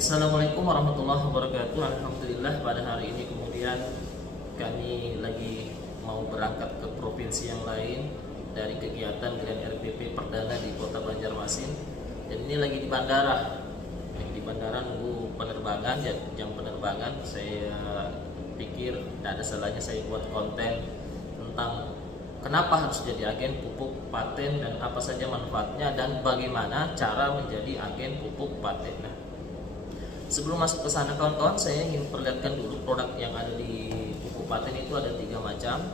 Assalamualaikum warahmatullahi wabarakatuh. Alhamdulillah pada hari ini kemudian kami lagi mau berangkat ke provinsi yang lain dari kegiatan Grand RPP perdana di Kota Banjarmasin. Dan ini lagi di bandara. Nunggu penerbangan, jam penerbangan. Saya pikir tidak ada salahnya saya buat konten tentang kenapa harus jadi agen pupuk paten dan apa saja manfaatnya dan bagaimana cara menjadi agen pupuk paten. Nah, sebelum masuk ke sana kawan-kawan, saya ingin perlihatkan dulu produk yang ada di pupuk paten itu ada 3 macam.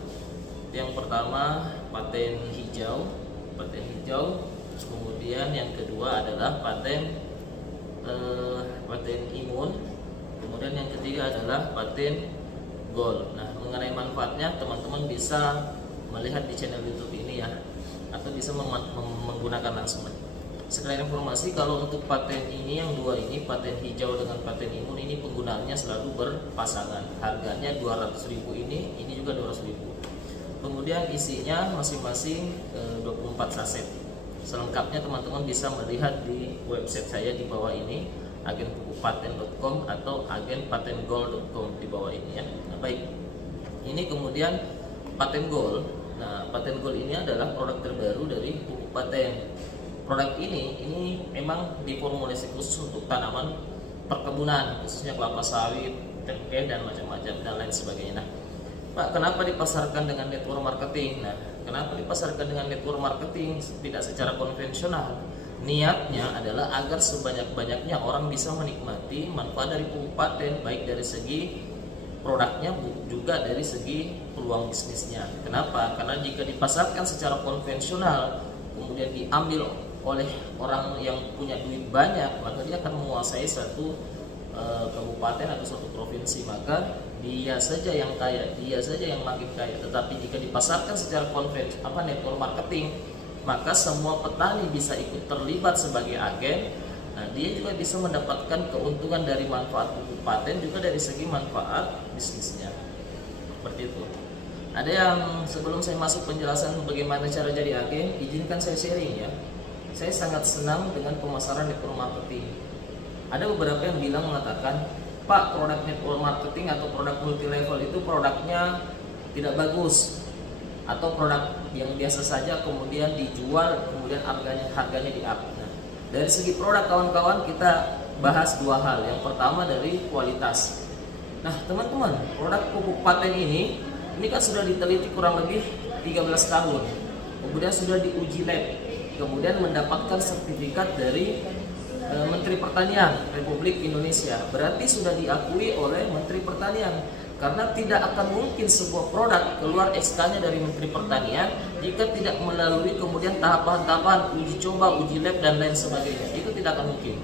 Yang pertama paten hijau, kemudian yang kedua adalah paten imun, kemudian yang ketiga adalah paten gold. Nah, mengenai manfaatnya teman-teman bisa melihat di channel YouTube ini ya, atau bisa menggunakan langsung. Sekalian informasi, kalau untuk paten ini yang dua ini, paten hijau dengan paten imun ini penggunaannya selalu berpasangan. Harganya 200.000 ini juga 200.000. Kemudian isinya masing-masing 24 saset. Selengkapnya teman-teman bisa melihat di website saya di bawah ini, agenpupukpaten.com atau agenpatenggold.com di bawah ini ya. Nah, baik. Ini kemudian paten gold. Nah, paten gold ini adalah produk terbaru dari pupuk paten. Produk ini memang diformulasi khusus untuk tanaman perkebunan, khususnya kelapa sawit, tempe dan macam-macam dan lain sebagainya. Nah, Pak, kenapa dipasarkan dengan network marketing? Nah, kenapa dipasarkan dengan network marketing tidak secara konvensional? Niatnya adalah agar sebanyak-banyaknya orang bisa menikmati manfaat dari pupuk paten, baik dari segi produknya juga dari segi peluang bisnisnya. Kenapa? Karena jika dipasarkan secara konvensional kemudian diambil oleh orang yang punya duit banyak, maka dia akan menguasai satu kabupaten atau suatu provinsi, maka dia saja yang kaya, dia saja yang makin kaya. Tetapi jika dipasarkan secara network marketing, maka semua petani bisa ikut terlibat sebagai agen. Nah, dia juga bisa mendapatkan keuntungan dari manfaat pupuk paten juga dari segi manfaat bisnisnya. Seperti itu. Ada yang sebelum saya masuk penjelasan bagaimana cara jadi agen, izinkan saya sharing ya. Saya sangat senang dengan pemasaran network marketing. Ada beberapa yang mengatakan, Pak, produk network marketing atau produk multi level itu produknya tidak bagus, atau produk yang biasa saja kemudian dijual kemudian harganya di up. Nah, dari segi produk kawan-kawan kita bahas dua hal. Yang pertama dari kualitas. Nah, teman-teman, produk pupuk paten ini kan sudah diteliti kurang lebih 13 tahun. Kemudian sudah diuji lab. Kemudian mendapatkan sertifikat dari Menteri Pertanian Republik Indonesia. Berarti sudah diakui oleh Menteri Pertanian. Karena tidak akan mungkin sebuah produk keluar SK-nya dari Menteri Pertanian jika tidak melalui kemudian tahapan-tahapan uji coba, uji lab dan lain sebagainya. Itu tidak akan mungkin.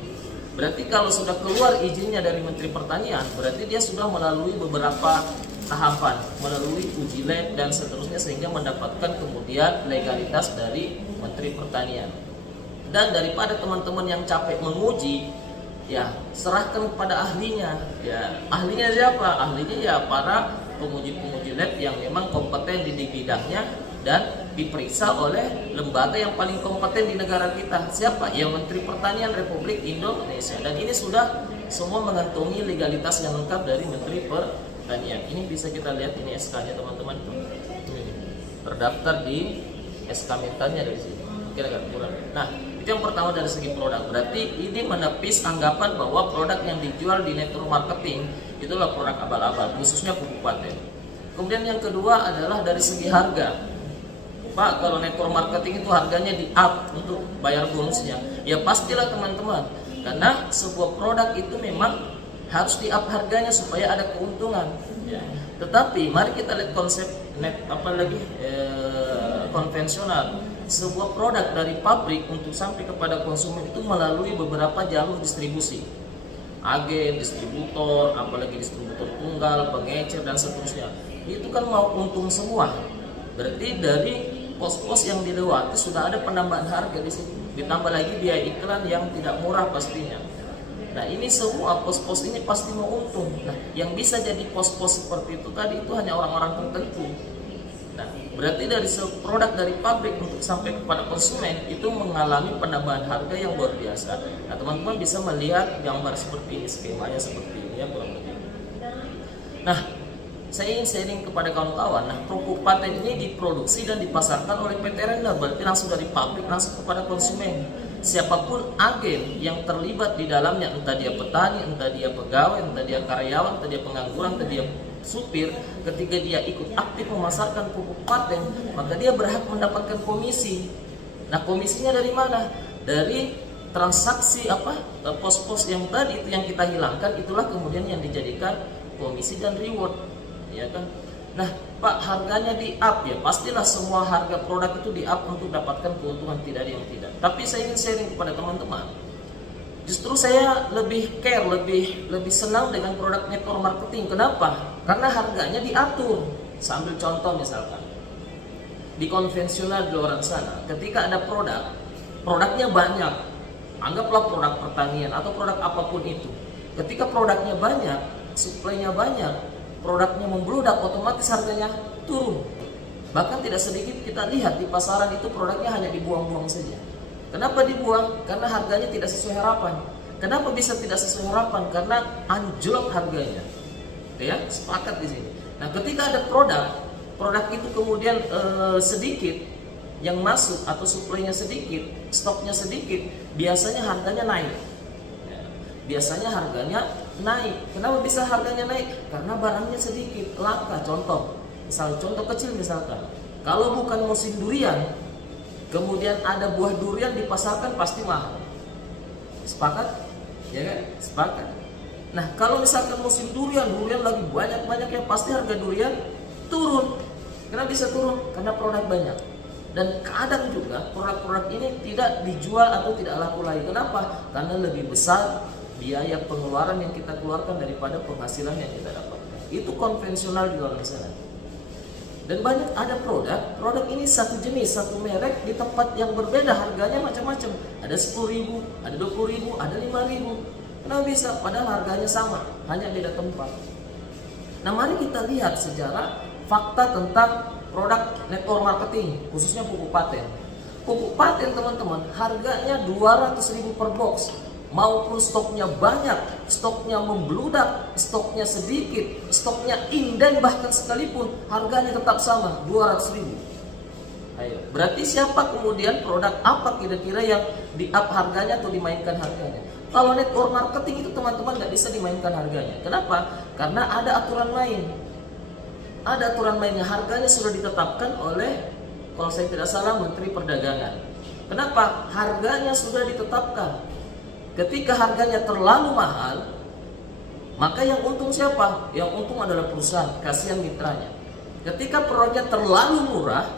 Berarti kalau sudah keluar izinnya dari Menteri Pertanian, berarti dia sudah melalui beberapa tahapan, melalui uji lab dan seterusnya, sehingga mendapatkan kemudian legalitas dari Menteri Pertanian. Dan daripada teman-teman yang capek menguji, ya serahkan kepada ahlinya. Ya, ahlinya siapa? Ahlinya ya para penguji-penguji lab yang memang kompeten di bidangnya dan diperiksa oleh lembaga yang paling kompeten di negara kita. Siapa? Ya, Menteri Pertanian Republik Indonesia. Dan ini sudah semua mengantongi legalitas yang lengkap dari Menteri Pertanian. Ini bisa kita lihat, ini SK-nya teman-teman. Terdaftar di SK mintanya dari sini. Mungkin agak kurang. Nah, itu yang pertama dari segi produk. Berarti ini menepis anggapan bahwa produk yang dijual di network marketing itulah produk abal-abal, khususnya pupuk paten. Kemudian yang kedua adalah dari segi harga. Pak, kalau network marketing itu harganya di up untuk bayar bonusnya. Ya pastilah teman-teman. Karena sebuah produk itu memang harus di up harganya supaya ada keuntungan. Ya. Tetapi mari kita lihat konsep konvensional. Sebuah produk dari pabrik untuk sampai kepada konsumen itu melalui beberapa jalur distribusi, agen, distributor, apalagi distributor tunggal, pengecer dan seterusnya. Itu kan mau untung semua. Berarti dari pos-pos yang dilewati sudah ada penambahan harga di sini. Ditambah lagi biaya iklan yang tidak murah pastinya. Nah, ini semua pos-pos ini pasti mau untung. Nah, yang bisa jadi pos-pos seperti itu tadi itu hanya orang-orang tertentu. Nah, Berarti dari produk dari pabrik untuk sampai kepada konsumen itu mengalami penambahan harga yang luar biasa. Nah, teman-teman bisa melihat gambar seperti ini, skemanya seperti ini ya kurang lebih. Nah, saya ingin sharing kepada kawan-kawan. Nah, pupuk paten ini diproduksi dan dipasarkan oleh PT Renda, berarti langsung dari pabrik langsung kepada konsumen. Siapapun agen yang terlibat di dalamnya, entah dia petani, entah dia pegawai, entah dia karyawan, entah dia pengangguran, entah dia supir, ketika dia ikut aktif memasarkan pupuk paten, maka dia berhak mendapatkan komisi. Nah, komisinya dari mana? Dari transaksi pos-pos yang tadi itu yang kita hilangkan, itulah kemudian yang dijadikan komisi dan reward, ya kan? Nah, Pak, harganya di up ya, pastilah semua harga produk itu di up untuk dapatkan keuntungan, tidak ada yang tidak. Tapi saya ingin sharing kepada teman-teman. Justru saya lebih care, lebih senang dengan produk network marketing. Kenapa? Karena harganya diatur. Sambil contoh misalkan, di konvensional di luar sana, ketika ada produknya banyak, anggaplah produk pertanian atau produk apapun itu. Ketika produknya banyak, suplainya banyak, produknya membludak, otomatis harganya turun. Bahkan tidak sedikit kita lihat di pasaran itu produknya hanya dibuang-buang saja. Kenapa dibuang? Karena harganya tidak sesuai harapan. Kenapa bisa tidak sesuai harapan? Karena anjlok harganya. Ya, sepakat di sini. Nah, ketika ada produk itu kemudian sedikit yang masuk atau suplainya sedikit, stoknya sedikit, biasanya harganya naik. Biasanya harganya naik. Kenapa bisa harganya naik? Karena barangnya sedikit, langka. Contoh kecil misalkan, kalau bukan musim durian, kemudian ada buah durian dipasarkan, pasti mahal. Sepakat? Ya kan? Sepakat. Nah, kalau misalkan musim durian lagi banyak-banyaknya, pasti harga durian turun. Kenapa bisa turun? Karena produk banyak. Dan kadang juga produk-produk ini tidak dijual atau tidak laku lagi. Kenapa? Karena lebih besar biaya pengeluaran yang kita keluarkan daripada penghasilan yang kita dapatkan. Itu konvensional di luar sana. Dan banyak ada produk ini satu jenis, satu merek di tempat yang berbeda harganya macam-macam. Ada 10.000, ada 20.000, ada 5.000. Kenapa bisa? Padahal harganya sama, hanya beda tempat. Nah, mari kita lihat sejarah fakta tentang produk network marketing, khususnya pupuk paten. Pupuk paten teman-teman, harganya 200.000 per box. Maupun stoknya banyak, stoknya membludak, stoknya sedikit, stoknya inden bahkan sekalipun, harganya tetap sama, 200.000. Ayo, berarti siapa kemudian produk apa kira-kira yang di-up harganya atau dimainkan harganya? Kalau network marketing itu teman-teman nggak bisa dimainkan harganya. Kenapa? Karena ada aturan main. Ada aturan mainnya, harganya sudah ditetapkan oleh, kalau saya tidak salah, Menteri Perdagangan. Kenapa? Harganya sudah ditetapkan. Ketika harganya terlalu mahal, maka yang untung siapa? Yang untung adalah perusahaan, kasihan mitranya. Ketika produknya terlalu murah,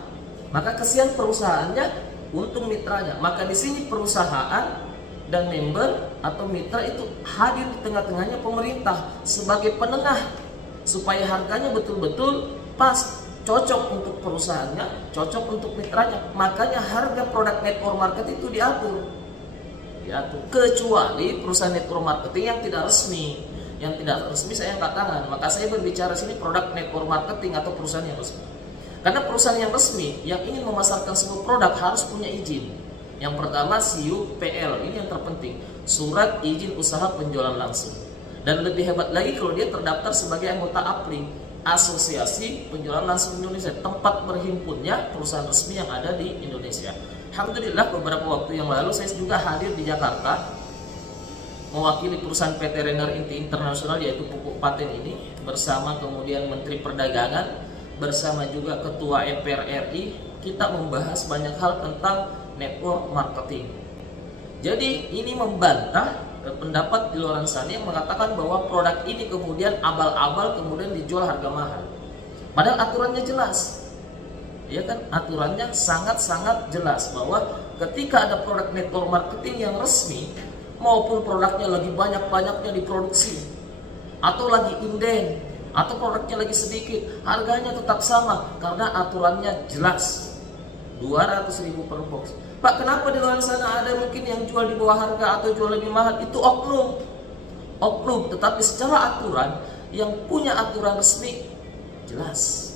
maka kasihan perusahaannya, untung mitranya. Maka di sini perusahaan dan member atau mitra itu hadir di tengah-tengahnya pemerintah sebagai penengah supaya harganya betul-betul pas, cocok untuk perusahaannya, cocok untuk mitranya. Makanya harga produk network market itu diatur, kecuali perusahaan network marketing yang tidak resmi. Yang tidak resmi saya angkat tangan. Maka saya berbicara sini produk network marketing atau perusahaan yang resmi. Karena perusahaan yang resmi yang ingin memasarkan sebuah produk harus punya izin. Yang pertama CUPL, ini yang terpenting, surat izin usaha penjualan langsung. Dan lebih hebat lagi kalau dia terdaftar sebagai anggota APLI, Asosiasi Penjualan Langsung Indonesia, tempat berhimpunnya perusahaan resmi yang ada di Indonesia. Alhamdulillah beberapa waktu yang lalu saya juga hadir di Jakarta mewakili perusahaan PT Renda Inti Internasional, yaitu pupuk paten ini, bersama kemudian Menteri Perdagangan, bersama juga Ketua MPR RI. Kita membahas banyak hal tentang network marketing. Jadi ini membantah pendapat di luar sana yang mengatakan bahwa produk ini kemudian abal-abal kemudian dijual harga mahal. Padahal aturannya jelas. Ya kan, aturannya sangat-sangat jelas bahwa ketika ada produk network marketing yang resmi maupun produknya lagi banyak-banyaknya diproduksi atau lagi inden atau produknya lagi sedikit, harganya tetap sama karena aturannya jelas, 200.000 per box. Pak, kenapa di luar sana ada mungkin yang jual di bawah harga atau jual lebih mahal? Itu oknum, tetapi secara aturan yang punya aturan resmi jelas.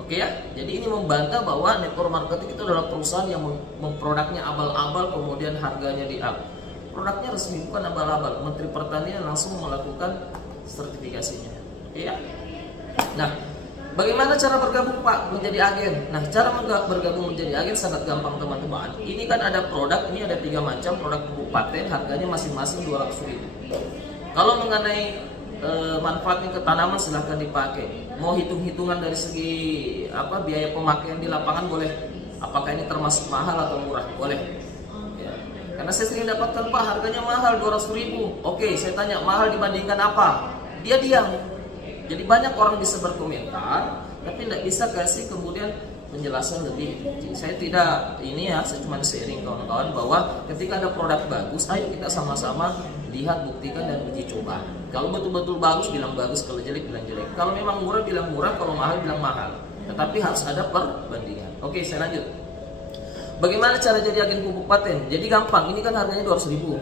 Oke. Oke ya, jadi ini membantah bahwa network marketing itu adalah perusahaan yang memproduknya abal-abal kemudian harganya di up. Produknya resmi, bukan abal-abal. Menteri Pertanian langsung melakukan sertifikasinya. Oke ya. Nah, bagaimana cara bergabung Pak menjadi agen? Nah, cara bergabung menjadi agen sangat gampang teman-teman. Ini kan ada produk, ini ada 3 macam produk pupuk paten, harganya masing-masing 200.000. Kalau mengenai manfaatnya ke tanaman silahkan dipakai. Mau hitung-hitungan dari segi biaya pemakaian di lapangan boleh. Apakah ini termasuk mahal atau murah? Boleh. Ya. Karena saya sering dapatkan Pak harganya mahal 200.000. Oke, saya tanya mahal dibandingkan apa? Dia diam. Jadi banyak orang bisa berkomentar, tapi tidak bisa kasih kemudian penjelasan lebih. Saya tidak saya cuma sharing kawan-kawan bahwa ketika ada produk bagus, ayo kita sama-sama lihat, buktikan dan uji coba. Kalau betul-betul bagus bilang bagus, kalau jelek bilang jelek. Kalau memang murah bilang murah, kalau mahal bilang mahal. Tetapi harus ada perbandingan. Oke, saya lanjut. Bagaimana cara jadi agen pupuk paten? Jadi gampang. Ini kan harganya 200.000.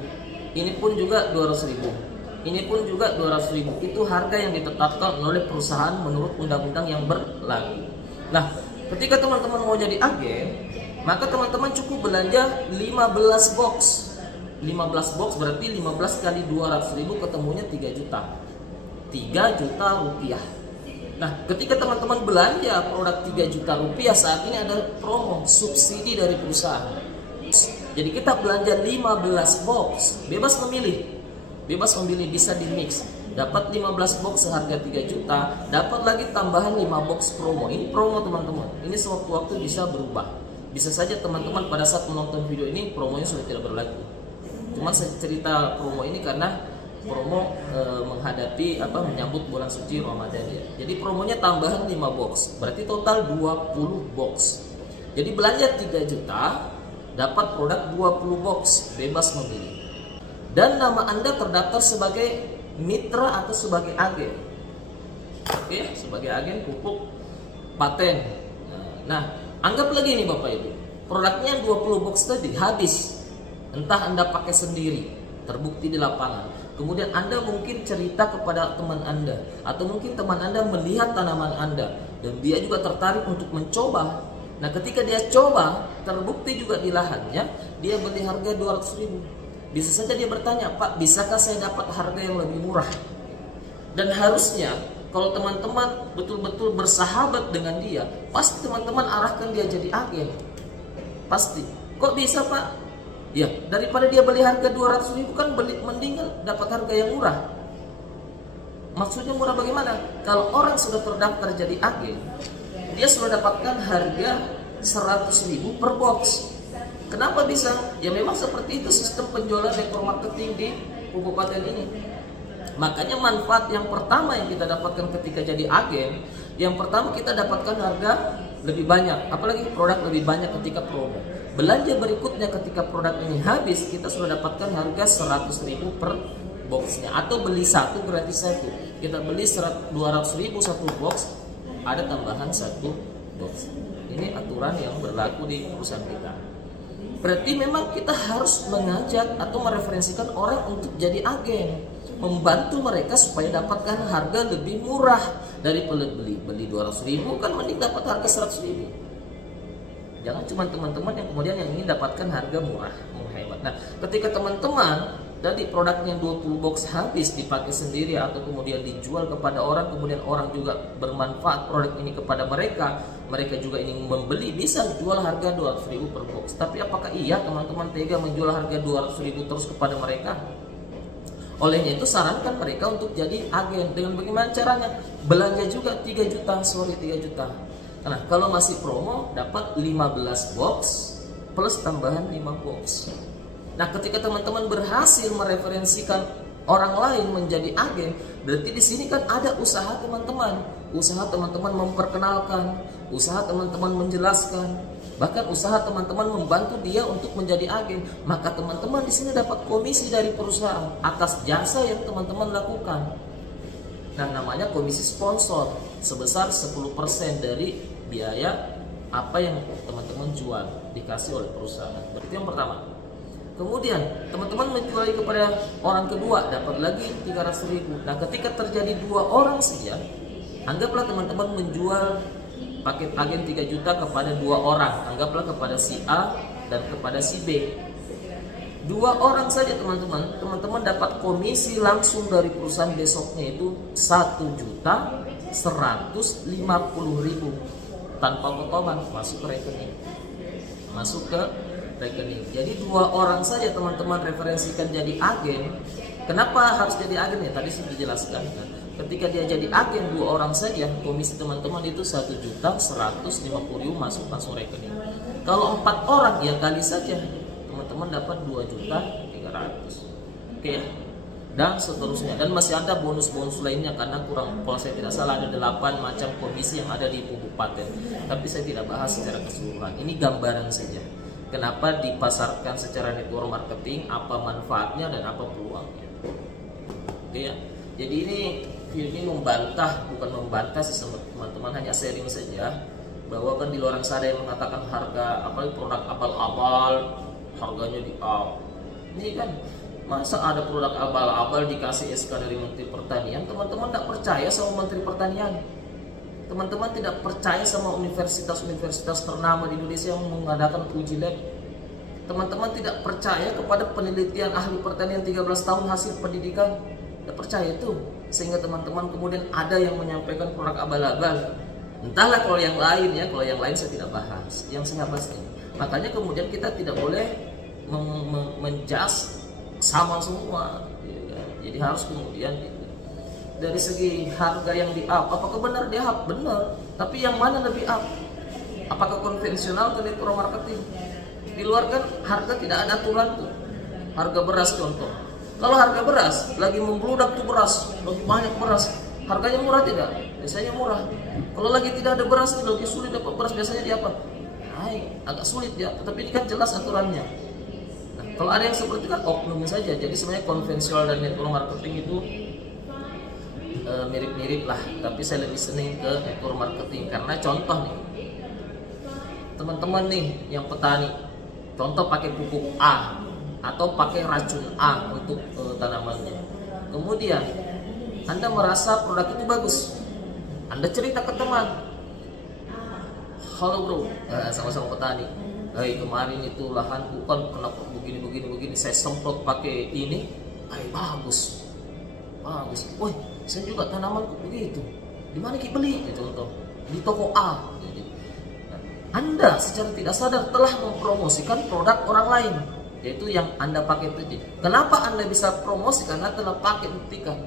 Ini pun juga 200.000. Ini pun juga 200.000. Itu harga yang ditetapkan oleh perusahaan menurut undang-undang yang berlaku. Nah, ketika teman-teman mau jadi agen, maka teman-teman cukup belanja 15 box. 15 box berarti 15 kali 200.000 ketemunya 3 juta. 3 juta rupiah. Nah, ketika teman-teman belanja produk 3 juta rupiah, saat ini ada promo subsidi dari perusahaan. Jadi kita belanja 15 box, bebas memilih. Bebas memilih, bisa di mix. Dapat 15 box seharga 3 juta, dapat lagi tambahan 5 box promo. Ini promo teman-teman. Ini sewaktu-waktu bisa berubah. Bisa saja teman-teman pada saat menonton video ini promonya sudah tidak berlaku. Cuma saya cerita promo ini karena promo menghadapi menyambut bulan suci Ramadan ya. Jadi promonya tambahan 5 box, berarti total 20 box. Jadi belanja 3 juta dapat produk 20 box, bebas memilih. Dan nama Anda terdaftar sebagai mitra atau sebagai agen. Oke, sebagai agen pupuk paten. Nah, anggap lagi nih Bapak Ibu, produknya 20 box tadi habis. Entah Anda pakai sendiri, terbukti di lapangan. Kemudian Anda mungkin cerita kepada teman Anda, atau mungkin teman Anda melihat tanaman Anda dan dia juga tertarik untuk mencoba. Nah, ketika dia coba, terbukti juga di lahannya, dia beli harga 200.000. Bisa saja dia bertanya, Pak, bisakah saya dapat harga yang lebih murah? Dan harusnya kalau teman-teman betul-betul bersahabat dengan dia, pasti teman-teman arahkan dia jadi agen. Pasti. Kok bisa Pak? Ya, daripada dia beli harga 200.000 kan mendingan dapat harga yang murah. Maksudnya murah bagaimana? Kalau orang sudah terdaftar jadi agen, dia sudah dapatkan harga 100.000 per box. Kenapa bisa? Ya memang seperti itu sistem penjualan network marketing di pupuk paten ini. Makanya manfaat yang pertama yang kita dapatkan ketika jadi agen, yang pertama kita dapatkan harga lebih banyak, apalagi produk lebih banyak ketika promo. Belanja berikutnya ketika produk ini habis, kita sudah dapatkan harga 100.000 per boxnya, atau beli satu gratis satu. Kita beli 200.000 satu box, ada tambahan satu box. Ini aturan yang berlaku di perusahaan kita. Berarti memang kita harus mengajak atau mereferensikan orang untuk jadi agen, membantu mereka supaya dapatkan harga lebih murah dari beli 200.000 kan mending dapat harga 100.000. Jangan cuma teman-teman yang kemudian yang ingin dapatkan harga murah, hebat. Nah, ketika teman-teman dari produknya 20 box habis dipakai sendiri atau kemudian dijual kepada orang, kemudian orang juga bermanfaat produk ini kepada mereka, mereka juga ingin membeli, bisa jual harga 200.000 per box. Tapi apakah iya teman-teman tega menjual harga 200.000 terus kepada mereka? Olehnya itu sarankan mereka untuk jadi agen. Dengan bagaimana caranya? Belanja juga 3 juta. Nah, kalau masih promo dapat 15 box plus tambahan 5 box. Nah, ketika teman-teman berhasil mereferensikan orang lain menjadi agen, berarti di sini kan ada usaha teman-teman. Usaha teman-teman memperkenalkan, usaha teman-teman menjelaskan, bahkan usaha teman-teman membantu dia untuk menjadi agen. Maka teman-teman di sini dapat komisi dari perusahaan atas jasa yang teman-teman lakukan. Nah, namanya komisi sponsor sebesar 10% dari biaya apa yang teman-teman jual dikasih oleh perusahaan. Berarti yang pertama. Kemudian teman-teman menjual kepada orang kedua dapat lagi 300.000. Nah, ketika terjadi 2 orang saja, anggaplah teman-teman menjual paket agen 3 juta kepada 2 orang, anggaplah kepada si A dan kepada si B. 2 orang saja teman-teman dapat komisi langsung dari perusahaan besoknya itu 1.150.000 tanpa potongan masuk ke rekening. Jadi 2 orang saja teman-teman referensikan jadi agen. Kenapa harus jadi agen ya? Tadi sudah dijelaskan kan. Ketika dia jadi agen 2 orang saja, komisi teman-teman itu 1.150.000 masuk langsung rekening. Kalau 4 orang ya kali saja teman-teman dapat 2.300.000. Oke ya. Dan seterusnya, dan masih ada bonus-bonus lainnya karena kurang, kalau saya tidak salah ada 8 macam komisi yang ada di pupuk paten, tapi saya tidak bahas secara keseluruhan. Ini gambaran saja kenapa dipasarkan secara network marketing, apa manfaatnya dan apa peluangnya. Oke ya. Jadi ini membantah, bukan membantah sih teman-teman, hanya sharing saja bahwa kan di luar sana yang mengatakan harga produk abal-abal harganya di up. Ini kan masa ada produk abal-abal dikasih SK dari Menteri Pertanian, teman-teman tidak percaya sama Menteri Pertanian. Teman-teman tidak percaya sama universitas-universitas ternama di Indonesia yang mengadakan uji lab. Teman-teman tidak percaya kepada penelitian ahli pertanian 13 tahun hasil pendidikan. Tidak percaya itu. Sehingga teman-teman kemudian ada yang menyampaikan produk abal-abal. Entahlah kalau yang lain ya, kalau yang lain saya tidak bahas. Yang saya bahas ini. Makanya kemudian kita tidak boleh menjudge sama semua, jadi harus kemudian dari segi harga yang di up, apakah benar di up? Benar, tapi yang mana lebih up? Apakah konvensional atau network marketing? Di luar kan harga tidak ada aturan tuh. Harga beras contoh, kalau harga beras lagi membludak tuh beras, lagi banyak beras, harganya murah tidak? Biasanya murah. Kalau lagi tidak ada beras, lagi sulit dapat beras, biasanya di apa? Naik, agak sulit ya, tapi ini kan jelas aturannya. Kalau ada yang seperti itu kan oknum saja. Jadi sebenarnya konvensional dan network marketing itu mirip-mirip lah. Tapi saya lebih senang ke network marketing karena contoh nih, teman-teman nih yang petani, contoh pakai pupuk A atau pakai racun A untuk tanamannya. Kemudian Anda merasa produk itu bagus, Anda cerita ke teman, halo bro, sama-sama petani. Kemarin itu lahanku kan kenapa begini, saya semprot pakai ini, bagus. Woi, saya juga tanamanku begitu. Di mana kita beli? Contoh di toko A. Anda secara tidak sadar telah mempromosikan produk orang lain, yaitu yang Anda pakai itu. Kenapa Anda bisa promosi? Karena telah pakai, buktikan.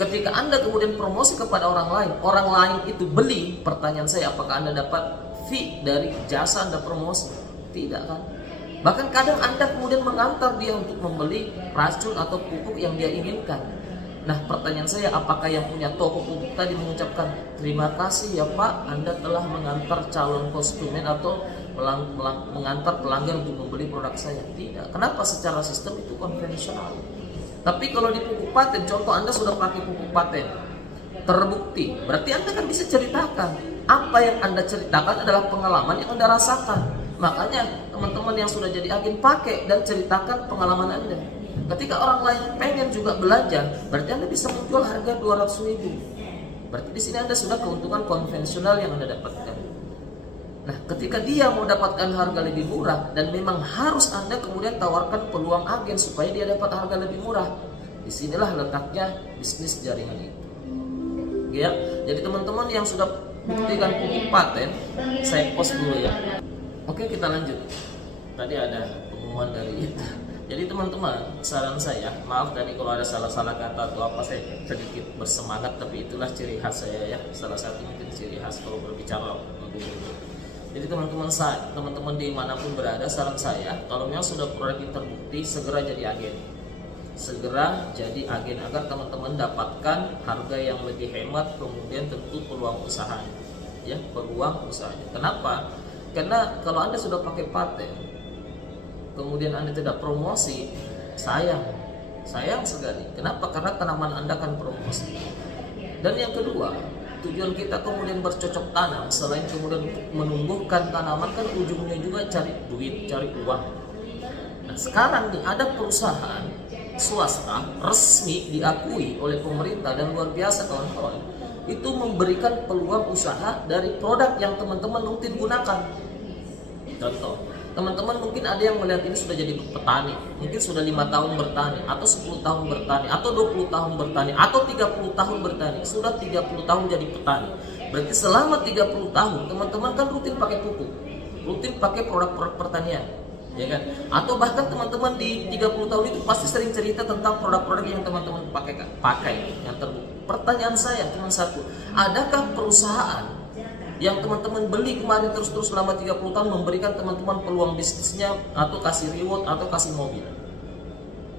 Ketika Anda kemudian promosi kepada orang lain itu beli. Pertanyaan saya, apakah Anda dapat fee dari jasa Anda promosi? Tidak kan? Bahkan kadang Anda kemudian mengantar dia untuk membeli racun atau pupuk yang dia inginkan. Nah, pertanyaan saya, apakah yang punya toko pupuk tadi mengucapkan terima kasih ya Pak, Anda telah mengantar calon konsumen atau mengantar pelanggan untuk membeli produk saya? Tidak. Kenapa? Secara sistem itu konvensional. Tapi kalau di pupuk paten, contoh Anda sudah pakai pupuk paten, terbukti, berarti Anda kan bisa ceritakan. Apa yang Anda ceritakan adalah pengalaman yang Anda rasakan. Makanya teman-teman yang sudah jadi agen pakai dan ceritakan pengalaman Anda. Ketika orang lain pengen juga belanja, berarti Anda bisa menjual harga 200.000. Berarti di sini Anda sudah keuntungan konvensional yang Anda dapatkan. Nah, ketika dia mau dapatkan harga lebih murah dan memang harus Anda kemudian tawarkan peluang agen supaya dia dapat harga lebih murah. Disinilah letaknya bisnis jaringan itu. Ya, jadi teman-teman yang sudah buktikan pupuk paten, saya post dulu ya. Oke, kita lanjut. Tadi ada pengumuman dari itu. Jadi teman-teman, saran saya, maaf tadi kalau ada salah-salah kata atau apa, saya sedikit bersemangat, tapi itulah ciri khas saya ya. Salah satu mungkin ciri khas kalau berbicara. Jadi teman-teman dimanapun berada, saran saya, kalau memang sudah produk terbukti, segera jadi agen. Segera jadi agen agar teman-teman dapatkan harga yang lebih hemat, kemudian tentu peluang usahanya, ya, peluang usahanya. Kenapa? Karena kalau Anda sudah pakai paten, kemudian Anda tidak promosi, sayang sekali. Kenapa? Karena tanaman Anda kan promosi. Dan yang kedua, tujuan kita kemudian bercocok tanam, selain kemudian untuk menumbuhkan tanaman, kan ujungnya juga cari duit, cari uang. Nah, sekarang nih ada perusahaan swasta resmi diakui oleh pemerintah dan luar biasa kawan-kawan. itu memberikan peluang usaha dari produk yang teman-teman rutin gunakan. Contoh, teman-teman mungkin ada yang melihat ini sudah jadi petani, mungkin sudah 5 tahun bertani, atau 10 tahun bertani, atau 20 tahun bertani, atau 30 tahun bertani, sudah 30 tahun jadi petani. Berarti selama 30 tahun teman-teman kan rutin pakai pupuk, rutin pakai produk-produk pertanian, ya kan? Atau bahkan teman-teman di 30 tahun itu pasti sering cerita tentang produk-produk yang teman-teman pakai yang terbukti. Pertanyaan saya cuma satu, adakah perusahaan yang teman-teman beli kemarin terus-terus selama 30 tahun memberikan teman-teman peluang bisnisnya atau kasih reward atau kasih mobil?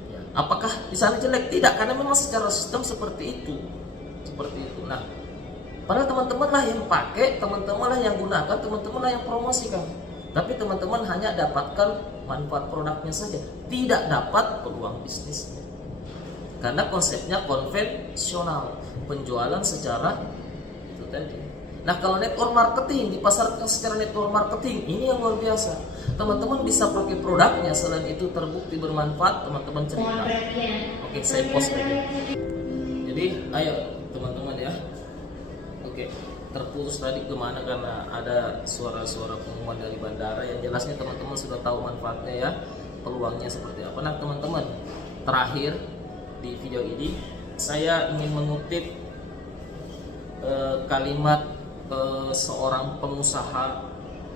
Ya. Apakah di sana jelek? Tidak, karena memang secara sistem seperti itu. Nah, padahal teman-teman lah yang pakai, teman-teman lah yang gunakan, teman-teman lah yang promosikan. Tapi teman-teman hanya dapatkan manfaat produknya saja, tidak dapat peluang bisnisnya. Karena konsepnya konvensional, penjualan secara itu tadi. Nah, kalau network marketing, dipasarkan secara network marketing, ini yang luar biasa. Teman-teman bisa pakai produknya, selain itu terbukti bermanfaat, teman-teman cerita. Oke, saya post lagi. Jadi, ayo teman-teman ya. Oke, terputus tadi kemana karena ada suara-suara pengumuman dari bandara. Yang jelasnya teman-teman sudah tahu manfaatnya ya, peluangnya seperti apa. Nah, teman-teman, terakhir di video ini saya ingin mengutip kalimat seorang pengusaha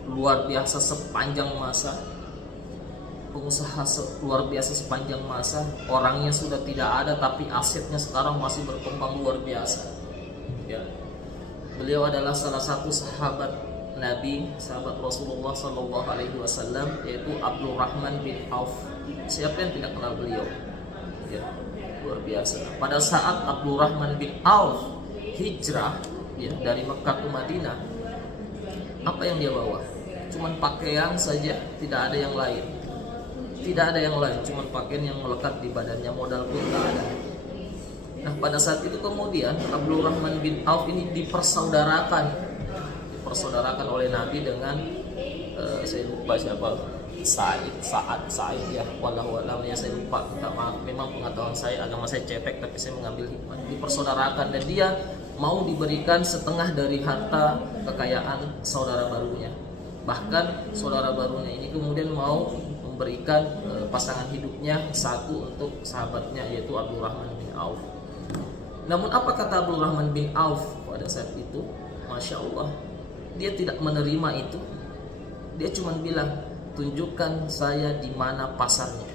luar biasa sepanjang masa. Luar biasa sepanjang masa, orangnya sudah tidak ada tapi asetnya sekarang masih berkembang luar biasa ya. Beliau adalah salah satu sahabat Nabi, sahabat Rasulullah SAW, yaitu Abdurrahman bin Auf. Siapa yang tidak kenal beliau ya, luar biasa. Pada saat Abdurrahman bin Auf hijrah ya, dari Mekah ke Madinah, apa yang dia bawa? Cuman pakaian saja, tidak ada yang lain. Tidak ada yang lain, cuman pakaian yang melekat di badannya, modal pun tak ada. Nah, pada saat itu kemudian Abdurrahman bin Auf ini dipersaudarakan oleh Nabi dengan saya lupa siapa, Sa'id ya, wallahu a'lam ya, saya lupa, minta maaf, memang pengetahuan saya, agama saya cetek, tapi saya mengambil hikmah. Dipersaudarakan dan dia mau diberikan setengah dari harta kekayaan saudara barunya. Bahkan saudara barunya ini kemudian mau memberikan pasangan hidupnya satu untuk sahabatnya, yaitu Abdurrahman bin Auf. Namun apa kata Abdurrahman bin Auf pada saat itu? Masya Allah, dia tidak menerima itu. Dia cuma bilang, tunjukkan saya di mana pasarnya.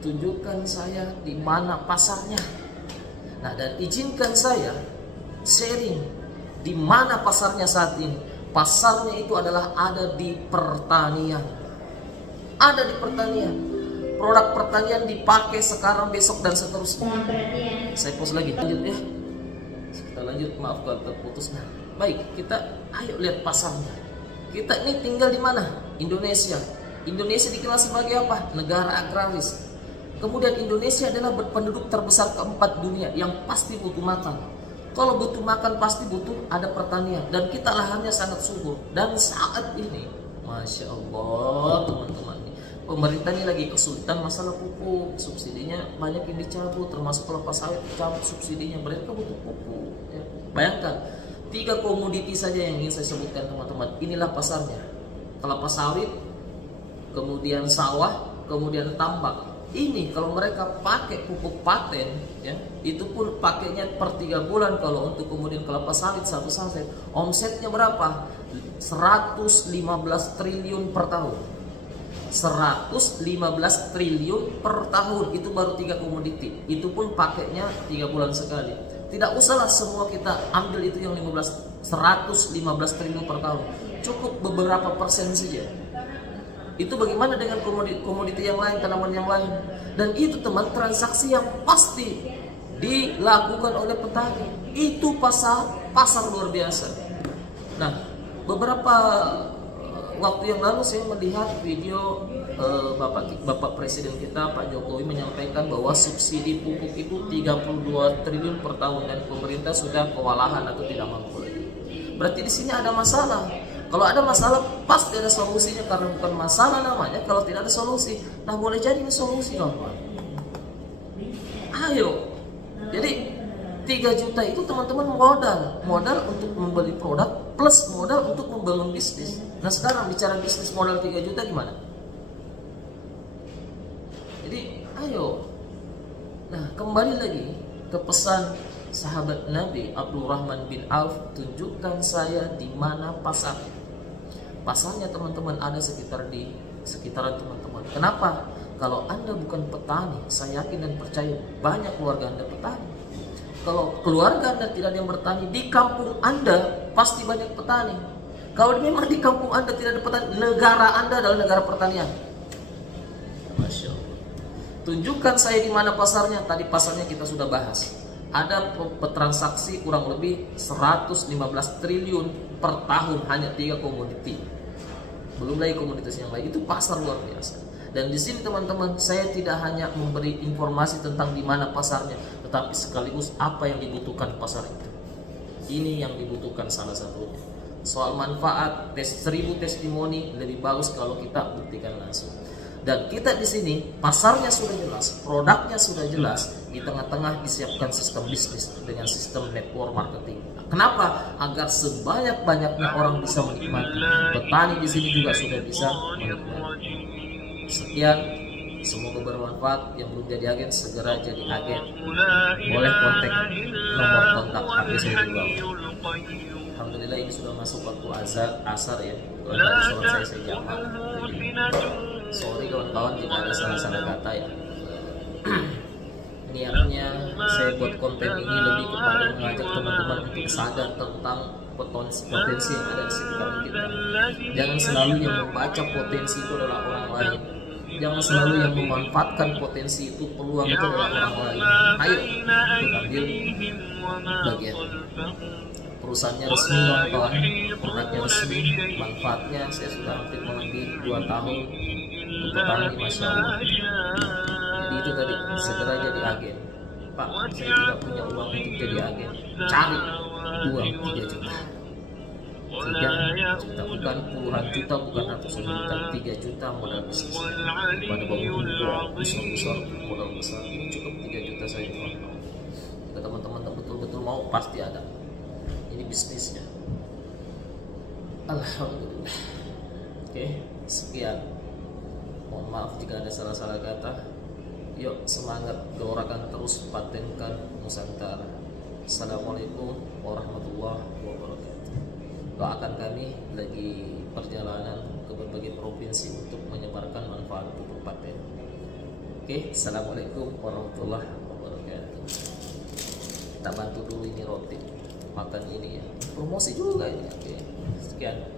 Tunjukkan saya di mana pasarnya. Nah, dan izinkan saya sharing di mana pasarnya saat ini. Pasarnya itu adalah ada di pertanian. Ada di pertanian. Produk pertanian dipakai sekarang, besok, dan seterusnya. Saya post lagi. Lanjut ya. Kita lanjut, maaf kalau terputus. Nah, baik, kita ayo lihat pasarnya. Kita ini tinggal di mana? Indonesia. Indonesia dikenal sebagai apa? Negara agraris. Kemudian Indonesia adalah penduduk terbesar keempat dunia yang pasti butuh makan. Kalau butuh makan pasti butuh ada pertanian, dan kita lahannya sangat subur. Dan saat ini, Masya Allah teman-teman, pemerintah ini lagi kesulitan masalah pupuk, subsidinya banyak yang dicabut, termasuk kelapa sawit dicabut subsidinya, mereka butuh pupuk ya. Bayangkan, 3 komoditi saja yang ingin saya sebutkan teman-teman, inilah pasarnya. Kelapa sawit, kemudian sawah, kemudian tambak. Ini kalau mereka pakai pupuk paten ya, itu pun pakainya per 3 bulan. Kalau untuk kemudian kelapa sawit 1 saset, omsetnya berapa? 115 triliun per tahun. 115 triliun per tahun, itu baru 3 komoditi. Itu pun pakainya 3 bulan sekali. Tidak usahlah semua kita ambil itu yang 115 triliun per tahun. Cukup beberapa persen saja. Itu bagaimana dengan komoditi yang lain, tanaman yang lain. Dan itu teman, transaksi yang pasti dilakukan oleh petani. Itu pasar luar biasa. Nah, beberapa waktu yang lalu saya melihat video Bapak Presiden kita Pak Jokowi menyampaikan bahwa subsidi pupuk itu 32 triliun per tahun, dan pemerintah sudah kewalahan atau tidak mampu lagi. Berarti di sini ada masalah. Kalau ada masalah pasti ada solusinya, karena bukan masalah namanya kalau tidak ada solusi. Nah, boleh jadi ini solusi, kawan. Ayo. Jadi 3 juta itu teman-teman modal untuk membeli produk plus modal untuk membangun bisnis. Nah sekarang bicara bisnis modal 3 juta gimana? Jadi ayo. Nah kembali lagi ke pesan sahabat Nabi Abdurrahman bin Auf, tunjukkan saya di mana pasar. Pasarnya teman-teman ada di sekitaran teman-teman. Kenapa? Kalau Anda bukan petani, saya yakin dan percaya banyak keluarga Anda petani. Kalau keluarga Anda tidak ada yang bertani, di kampung Anda pasti banyak petani. Kalau memang di kampung Anda tidak ada petani, negara Anda adalah negara pertanian. Masya Allah. Tunjukkan saya di mana pasarnya. Tadi pasarnya kita sudah bahas. Ada transaksi kurang lebih 115 triliun per tahun hanya 3 komoditi. Belum lagi komoditas yang lain. Itu pasar luar biasa. Dan di sini teman-teman, saya tidak hanya memberi informasi tentang di mana pasarnya, tetapi sekaligus apa yang dibutuhkan pasar itu. Ini yang dibutuhkan salah satunya. Soal manfaat, 1000 testimoni lebih bagus kalau kita buktikan langsung. Dan kita di sini pasarnya sudah jelas, produknya sudah jelas, di tengah-tengah disiapkan sistem bisnis dengan sistem network marketing. Kenapa? Agar sebanyak-banyaknya orang bisa menikmati. Petani di sini juga sudah bisa menikmati. Sekian, semoga bermanfaat. Yang belum jadi agen segera jadi agen. Boleh kontak nomor kontak HP saya di bawah. Alhamdulillah ini sudah masuk waktu asar ya. Kalau sholat saya jamak. Sorry kawan-kawan jika ada salah-salah kata ya. Niatnya saya buat konten ini lebih kepada mengajak teman-teman untuk sadar tentang potensi yang ada di sekitar kita. Jangan selalu yang membaca potensi itu adalah orang lain. Jangan selalu yang memanfaatkan potensi itu, peluang itu adalah orang lain. Ayo kita ambil bagian. Perusahaannya resmi kawan-kawan, produknya resmi, manfaatnya saya sudah hampir lebih 2 tahun untuk petani, Masya Allah. Jadi itu tadi, segera jadi agen. Pak, saya tidak punya uang untuk jadi agen. Cari uang 3 juta. 3 juta, bukan puluhan juta, bukan ratusan juta, 3 juta modal bisnis. Pada bangun besar modal besar, ini cukup 3 juta saja teman-teman. Jika teman-teman betul-betul mau, pasti ada. Ini bisnisnya. Alhamdulillah. Oke, sekian. Mohon maaf jika ada salah-salah kata. Yuk semangat, doakan terus, patenkan Nusantara. Assalamualaikum warahmatullahi wabarakatuh. Doakan kami lagi perjalanan ke berbagai provinsi untuk menyebarkan manfaat pupuk paten. Oke, assalamualaikum warahmatullahi wabarakatuh. Kita bantu dulu ini roti, makan ini ya. Promosi juga ini. Oke, sekian.